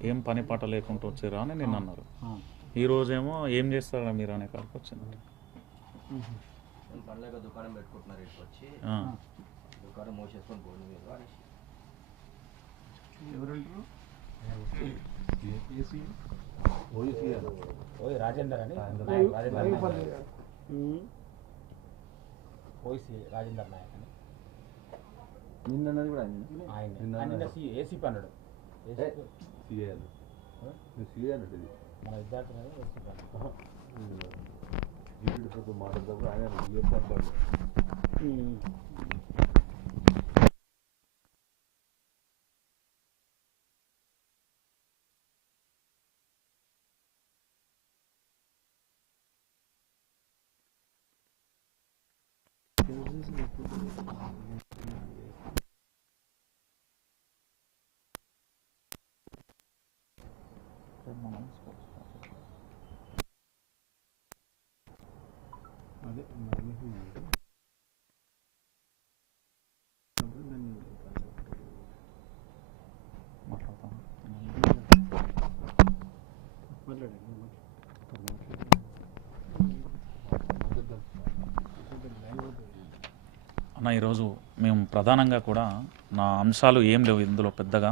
ఏం పని పాట లేకుండా వచ్చారా అని నిన్న అన్నారు. ఈ రోజేమో ఏం చేస్తారా మీరు అనే కాడికి వచ్చింది. దుకాణం పెట్టుకుంటున్నారు ఇక్కడికి వచ్చి. ఆ. దుకాణం మూసేసుకొని పోండి మీరు అనేసి. ఎవరంటారు? ఓయ్ రాజేందర్ అని. రాజేందర్ నాయక్. ఓయిసి రాజేందర్ నాయక్ అని. నిన్నది కూడా ఆయన నిన్న ఆయన అన్నాడు. సి- ఏసీపీ అన్నాడు ఏసీపీ సీఏలు సీఏ అన్నట్టు ఇది మన విద్యార్థి ఏసీపీ అన్నాడు జీపీడీతో మాట్లాడేటప్పుడు ఆయన యూఎస్ అంటాడు అదే మాట్లాడతాను అన్న ఈరోజు మేము ప్రధానంగా కూడా నా అంశాలు ఏం లేవు ఇందులో పెద్దగా.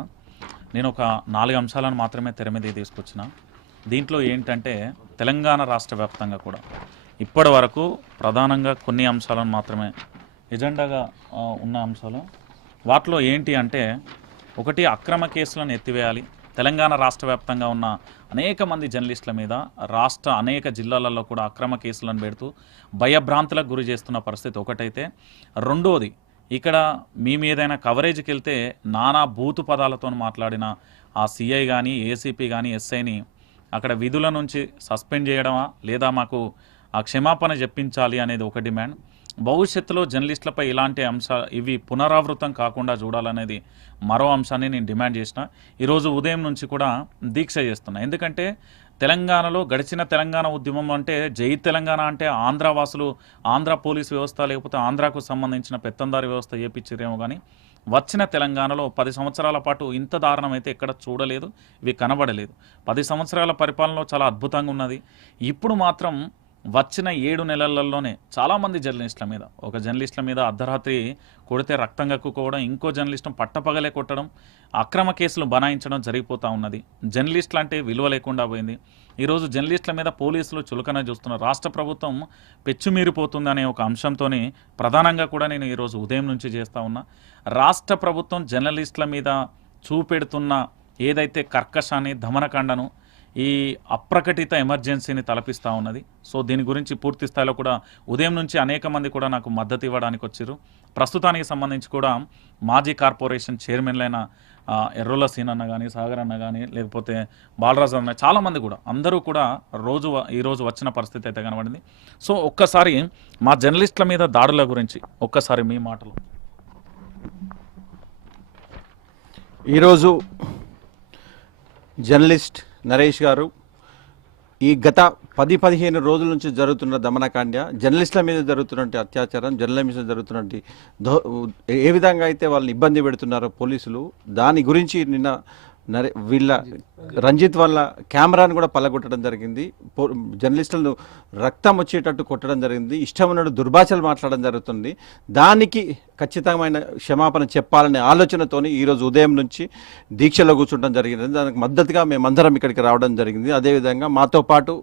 నేను ఒక నాలుగు అంశాలను మాత్రమే తెర మీద తీసుకొచ్చిన. దీంట్లో ఏంటంటే తెలంగాణ రాష్ట్ర వ్యాప్తంగా కూడా. ఇప్పటి వరకు ప్రధానంగా కొన్ని అంశాలను మాత్రమే ఎజెండాగా ఉన్న అంశాలు. వాటిలో ఏంటి అంటే ఒకటి అక్రమ కేసులను ఎత్తివేయాలి. తెలంగాణ రాష్ట్ర వ్యాప్తంగా ఉన్న అనేక మంది జర్నలిస్టుల మీద రాష్ట్ర అనేక జిల్లాలలో కూడా అక్రమ కేసులను పెడుతూ భయభ్రాంతులకు గురి చేస్తున్న పరిస్థితి ఒకటైతే రెండోది ఇక్కడ మీ మీదైనా కవరేజ్కి వెళ్తే నానా బూతు పదాలతో మాట్లాడిన ఆ సిఐ కానీ ఏసీపీ కానీ ఎస్ఐని అక్కడ విధుల నుంచి సస్పెండ్ చేయడమా? లేదా మాకు ఆ క్షమాపణ చెప్పించాలి అనేది ఒక డిమాండ్. భవిష్యత్తులో జర్నలిస్టులపై ఇలాంటి అంశ ఇవి పునరావృతం కాకుండా చూడాలనేది మరో అంశాన్ని నేను డిమాండ్ చేసిన. ఈరోజు ఉదయం నుంచి కూడా దీక్ష చేస్తున్నా. ఎందుకంటే తెలంగాణలో గడిచిన తెలంగాణ ఉద్యమం అంటే జై తెలంగాణ అంటే ఆంధ్రవాసులు ఆంధ్ర పోలీస్ వ్యవస్థ లేకపోతే ఆంధ్రాకు సంబంధించిన పెత్తందారి వ్యవస్థ చేపించారేమో కానీ వచ్చిన తెలంగాణలో పది సంవత్సరాల పాటు ఇంత దారుణం అయితే ఎక్కడ చూడలేదు ఇవి కనబడలేదు. పది సంవత్సరాల పరిపాలనలో చాలా అద్భుతంగా ఉన్నది. ఇప్పుడు మాత్రం వచ్చిన ఏడు నెలలలోనే చాలామంది జర్నలిస్టుల మీద ఒక జర్నలిస్టుల మీద అర్ధరాత్రి కొడితే రక్తం కక్కుకోవడం ఇంకో జర్నలిస్టు పట్టపగలే కొట్టడం అక్రమ కేసులు బనాయించడం జరిగిపోతూ ఉన్నది. జర్నలిస్టులు అంటే విలువ లేకుండా పోయింది. ఈరోజు జర్నలిస్టుల మీద పోలీసులు చులకన చూస్తున్నారు రాష్ట్ర ప్రభుత్వం పెచ్చుమీరిపోతుందనే ఒక అంశంతోనే ప్రధానంగా కూడా నేను ఈరోజు ఉదయం నుంచి చేస్తూ ఉన్నా. రాష్ట్ర ప్రభుత్వం జర్నలిస్టుల మీద చూపెడుతున్న ఏదైతే కర్కశాన్ని దమనకాండను ఈ అప్రకటిత ఎమర్జెన్సీని తలపిస్తూ ఉన్నది. సో దీని గురించి పూర్తి స్థాయిలో కూడా ఉదయం నుంచి అనేక మంది కూడా నాకు మద్దతు ఇవ్వడానికి వచ్చారు ప్రస్తుతానికి సంబంధించి కూడా మాజీ కార్పొరేషన్ చైర్మన్లైన ఎర్రుల సీన్ అన్న కానీ సాగర్ అన్న కానీ లేకపోతే బాలరాజు అన్న చాలామంది కూడా అందరూ కూడా రోజు వ- ఈరోజు వచ్చిన పరిస్థితి అయితే కనబడింది. సో ఒక్కసారి మా జర్నలిస్టుల మీద దాడుల గురించి ఒక్కసారి మీ మాటలు. ఈరోజు జర్నలిస్ట్ నరేష్ గారు ఈ గత పది పదిహేను రోజుల నుంచి జరుగుతున్న దమనకాండ జర్నలిస్టుల మీద జరుగుతున్నటువంటి అత్యాచారం జర్నలిస్టుల మీద జరుగుతున్నటువంటి దో ఏ విధంగా అయితే వాళ్ళని ఇబ్బంది పెడుతున్నారో పోలీసులు దాని గురించి నిన్న నరే వీళ్ళ రంజిత్ వల్ల కెమెరాను కూడా పల్లగొట్టడం జరిగింది. జర్నలిస్టులను రక్తం వచ్చేటట్టు కొట్టడం జరిగింది. ఇష్టం ఉన్నట్టు దుర్భాషలు మాట్లాడడం జరుగుతుంది. దానికి ఖచ్చితమైన క్షమాపణ చెప్పాలనే ఆలోచనతోని ఈరోజు ఉదయం నుంచి దీక్షలో కూర్చోవడం జరిగింది. దానికి మద్దతుగా మేమందరం ఇక్కడికి రావడం జరిగింది. అదేవిధంగా మాతో పాటు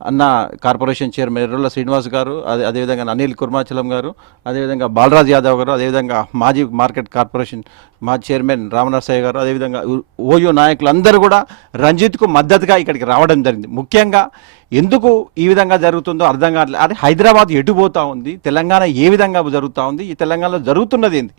అన్న కార్పొరేషన్ చైర్మన్ ఎర్రుల శ్రీనివాస్ గారు అదే అదేవిధంగా అనిల్ కుర్మాచలం గారు అదేవిధంగా బాలరాజ్ యాదవ్ గారు అదేవిధంగా మాజీ మార్కెట్ కార్పొరేషన్ మాజీ చైర్మన్ రామనరసయ్య గారు అదేవిధంగా ఓయో నాయకులందరూ కూడా రంజిత్కు మద్దతుగా ఇక్కడికి రావడం జరిగింది. ముఖ్యంగా ఎందుకు ఈ విధంగా జరుగుతుందో అర్థం కావట్లేదు అదే హైదరాబాద్ ఎటు పోతా ఉంది? తెలంగాణ ఏ విధంగా జరుగుతూ ఉంది? ఈ తెలంగాణలో జరుగుతున్నది ఏంది?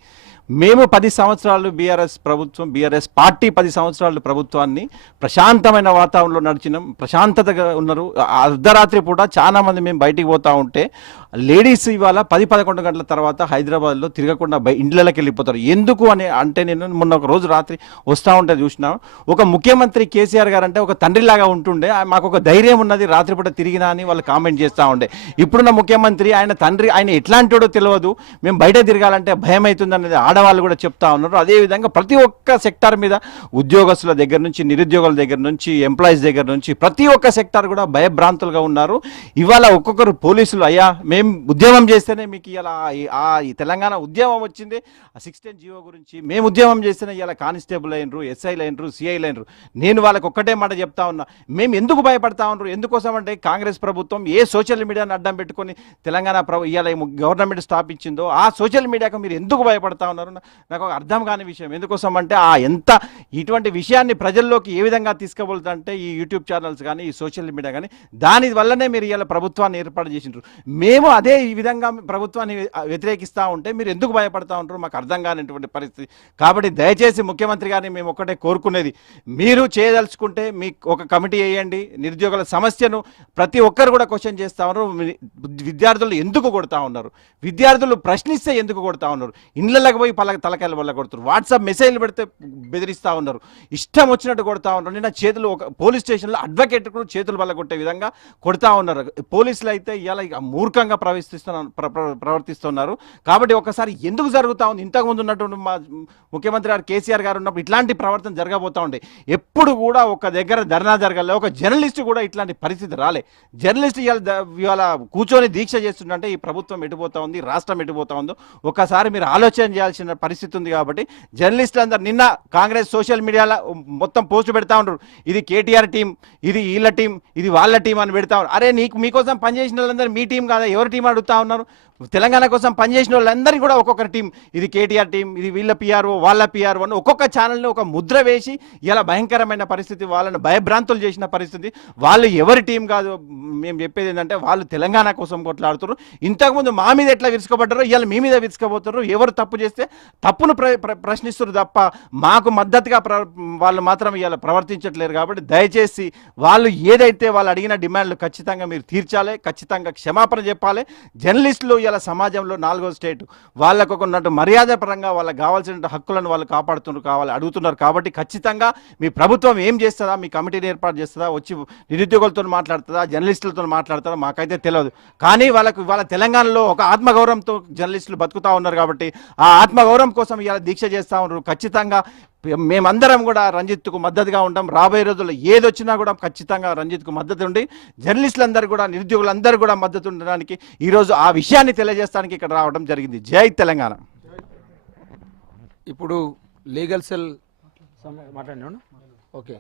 మేము పది సంవత్సరాలు బీఆర్ఎస్ ప్రభుత్వం బీఆర్ఎస్ పార్టీ పది సంవత్సరాలు ప్రభుత్వాన్ని ప్రశాంతమైన వాతావరణంలో నడిచినాం. ప్రశాంతతగా ఉన్నారు. అర్ధరాత్రి పూట చాలా మంది మేము బయటికి పోతూ ఉంటే లేడీస్ ఇవాళ పది పదకొండు గంటల తర్వాత హైదరాబాద్లో తిరగకుండా బయ ఇండ్లకి వెళ్ళిపోతారు. ఎందుకు అని అంటే నేను మొన్న ఒక రోజు రాత్రి వస్తూ ఉంటే చూసినా ఒక ముఖ్యమంత్రి కేసీఆర్ గారు అంటే ఒక తండ్రిలాగా ఉంటుండే. మాకు ఒక ధైర్యం ఉన్నది రాత్రిపూట తిరిగినా అని వాళ్ళు కామెంట్ చేస్తూ ఉండే. ఇప్పుడున్న ముఖ్యమంత్రి ఆయన తండ్రి ఆయన ఎట్లాంటివాడో తెలియదు మేము బయట తిరగాలంటే భయం అవుతుంది అనేది ఆడవాళ్ళు కూడా చెప్తా ఉన్నారు. అదేవిధంగా ప్రతి ఒక్క సెక్టార్ మీద ఉద్యోగస్తుల దగ్గర నుంచి నిరుద్యోగుల దగ్గర నుంచి ఎంప్లాయీస్ దగ్గర నుంచి ప్రతి ఒక్క సెక్టార్ కూడా భయభ్రాంతులుగా ఉన్నారు. ఇవాళ ఒక్కొక్కరు పోలీసులు అయ్యా మేము ఉద్యమం చేస్తేనే మీకు ఇలా ఆ ఈ తెలంగాణ ఉద్యమం వచ్చింది. ఆ సిక్స్టీన్ జీవో గురించి మేము ఉద్యమం చేస్తేనే ఇలా కానిస్టేబుల్ అయినరు ఎస్ఐలు అయినరు సిఐలు అయినరు. నేను వాళ్ళకి ఒక్కటే మాట చెప్తా ఉన్నా. మేము ఎందుకు భయపడతా ఉన్నారు? ఎందుకోసం అంటే కాంగ్రెస్ ప్రభుత్వం ఏ సోషల్ మీడియాని అడ్డం పెట్టుకొని తెలంగాణ ప్రభు ఇవాళ గవర్నమెంట్ స్థాపించిందో ఆ సోషల్ మీడియాకు మీరు ఎందుకు భయపడతా ఉన్నారు? నాకు ఒక అర్థం కాని విషయం. ఎందుకోసం అంటే ఆ ఎంత ఇటువంటి విషయాన్ని ప్రజల్లోకి ఏ విధంగా తీసుకువెళ్తుంటే ఈ యూట్యూబ్ ఛానల్స్ కానీ ఈ సోషల్ మీడియా కానీ దాని వల్లనే మీరు ఇవాళ ప్రభుత్వాన్ని ఏర్పాటు చేసిండ్రు. మేము అదే ఈ విధంగా ప్రభుత్వాన్ని వ్యతిరేకిస్తూ ఉంటే మీరు ఎందుకు భయపడతా ఉంటారు? మాకు అర్థం కానిటువంటి పరిస్థితి. కాబట్టి దయచేసి ముఖ్యమంత్రి గారిని మేము ఒక్కటే కోరుకునేది మీరు చేయదలుచుకుంటే మీ ఒక కమిటీ వేయండి నిరుద్యోగుల సమస్యను ప్రతి ఒక్కరు కూడా క్వశ్చన్ చేస్తూ ఉన్నారు. విద్యార్థులు ఎందుకు కొడతా ఉన్నారు? విద్యార్థులు ప్రశ్నిస్తే ఎందుకు కొడతా ఉన్నారు? ఇండ్లకి పోయి పల తలకాయల వల్ల కొడుతున్నారు. వాట్సాప్ మెసేజ్లు పెడితే బెదిరిస్తూ ఉన్నారు. ఇష్టం వచ్చినట్టు కొడతా ఉన్నారు. నిన్న చేతులు ఒక పోలీస్ స్టేషన్లో అడ్వకేట్ కూడా చేతులు వల్ల కొట్టే విధంగా కొడతా ఉన్నారు. పోలీసులు అయితే ఇలా ఇక మూర్ఖంగా కూడా ప్రవేశిస్తున్నారు ప్రవర్తిస్తున్నారు. కాబట్టి ఒకసారి ఎందుకు జరుగుతా ఉంది? ఇంతకుముందు ఉన్నటువంటి మా ముఖ్యమంత్రి గారు కేసీఆర్ గారు ఉన్నప్పుడు ఇట్లాంటి ప్రవర్తన జరగబోతా ఉండే. ఎప్పుడు కూడా ఒక దగ్గర ధర్నా జరగాలి ఒక జర్నలిస్ట్ కూడా ఇట్లాంటి పరిస్థితి రాలే. జర్నలిస్ట్ ఇవాళ ఇవాళ కూర్చొని దీక్ష చేస్తుంటే ఈ ప్రభుత్వం ఎటుపోతా ఉంది? రాష్ట్రం ఎటుపోతా ఉందో? ఒకసారి మీరు ఆలోచన చేయాల్సిన పరిస్థితి ఉంది కాబట్టి జర్నలిస్టులు అందరు నిన్న కాంగ్రెస్ సోషల్ మీడియాలో మొత్తం పోస్ట్ పెడతా ఉంటారు ఇది కేటీఆర్ టీం ఇది వీళ్ళ టీం ఇది వాళ్ళ టీం అని పెడతా ఉన్నారు. అరే నీకు మీకోసం పనిచేసిన వాళ్ళందరూ మీ టీం కాదా? ఎవరు ఎవరి టీం అడుగుతా ఉన్నారు? తెలంగాణ కోసం పనిచేసిన వాళ్ళందరినీ కూడా ఒక్కొక్కరి టీం ఇది కేటీఆర్ టీం ఇది వీళ్ళ పిఆర్ఓ వాళ్ళ పిఆర్ఓ అని ఒక్కొక్క ఛానల్ని ఒక ముద్ర వేసి ఇలా భయంకరమైన పరిస్థితి వాళ్ళని భయభ్రాంతులు చేసిన పరిస్థితి. వాళ్ళు ఎవరి టీం కాదు మేము చెప్పేది ఏంటంటే వాళ్ళు తెలంగాణ కోసం కొట్లాడుతున్నారు ఇంతకుముందు మా మీద ఎట్లా విరుచుకోబడ్డారో ఇవాళ మీ మీద విరుచుకోబోతున్నారు ఎవరు తప్పు చేస్తే తప్పును ప్ర ప్ర- తప్ప మాకు మద్దతుగా వాళ్ళు మాత్రం ఇవాళ ప్రవర్తించట్లేరు కాబట్టి దయచేసి వాళ్ళు ఏదైతే వాళ్ళు అడిగిన డిమాండ్లు ఖచ్చితంగా మీరు తీర్చాలి ఖచ్చితంగా క్షమాపణ చెప్పాలి. జర్నలిస్టులు ఇలా సమాజంలో నాలుగో స్టేట్. వాళ్ళకు ఒక ఉన్నట్టు మర్యాద పరంగా వాళ్ళకి కావాల్సిన హక్కులను వాళ్ళు కాపాడుతున్నారు కావాలి అడుగుతున్నారు. కాబట్టి ఖచ్చితంగా మీ ప్రభుత్వం ఏం చేస్తుందా మీ కమిటీని ఏర్పాటు చేస్తుందా వచ్చి నిరుద్యోగులతో మాట్లాడుతుందా జర్నలిస్టులతో మాట్లాడుతుందా మాకైతే తెలియదు. కానీ వాళ్ళకు వాళ్ళ తెలంగాణలో ఒక ఆత్మగౌరవంతో జర్నలిస్టులు బతుకుతా ఉన్నారు కాబట్టి ఆ ఆత్మగౌరవం కోసం ఇలా దీక్ష చేస్తూ ఉన్నారు. ఖచ్చితంగా మేమందరం కూడా రంజిత్కు మద్దతుగా ఉంటాం. రాబోయే రోజుల్లో ఏది వచ్చినా కూడా ఖచ్చితంగా రంజిత్కు మద్దతు ఉండి జర్నలిస్టులందరూ కూడా నిరుద్యోగులందరూ కూడా మద్దతు ఉండడానికి ఈరోజు ఆ విషయాన్ని తెలియజేస్తానికి ఇక్కడ రావడం జరిగింది. జై తెలంగాణ. ఇప్పుడు లీగల్ సెల్ ఓకే.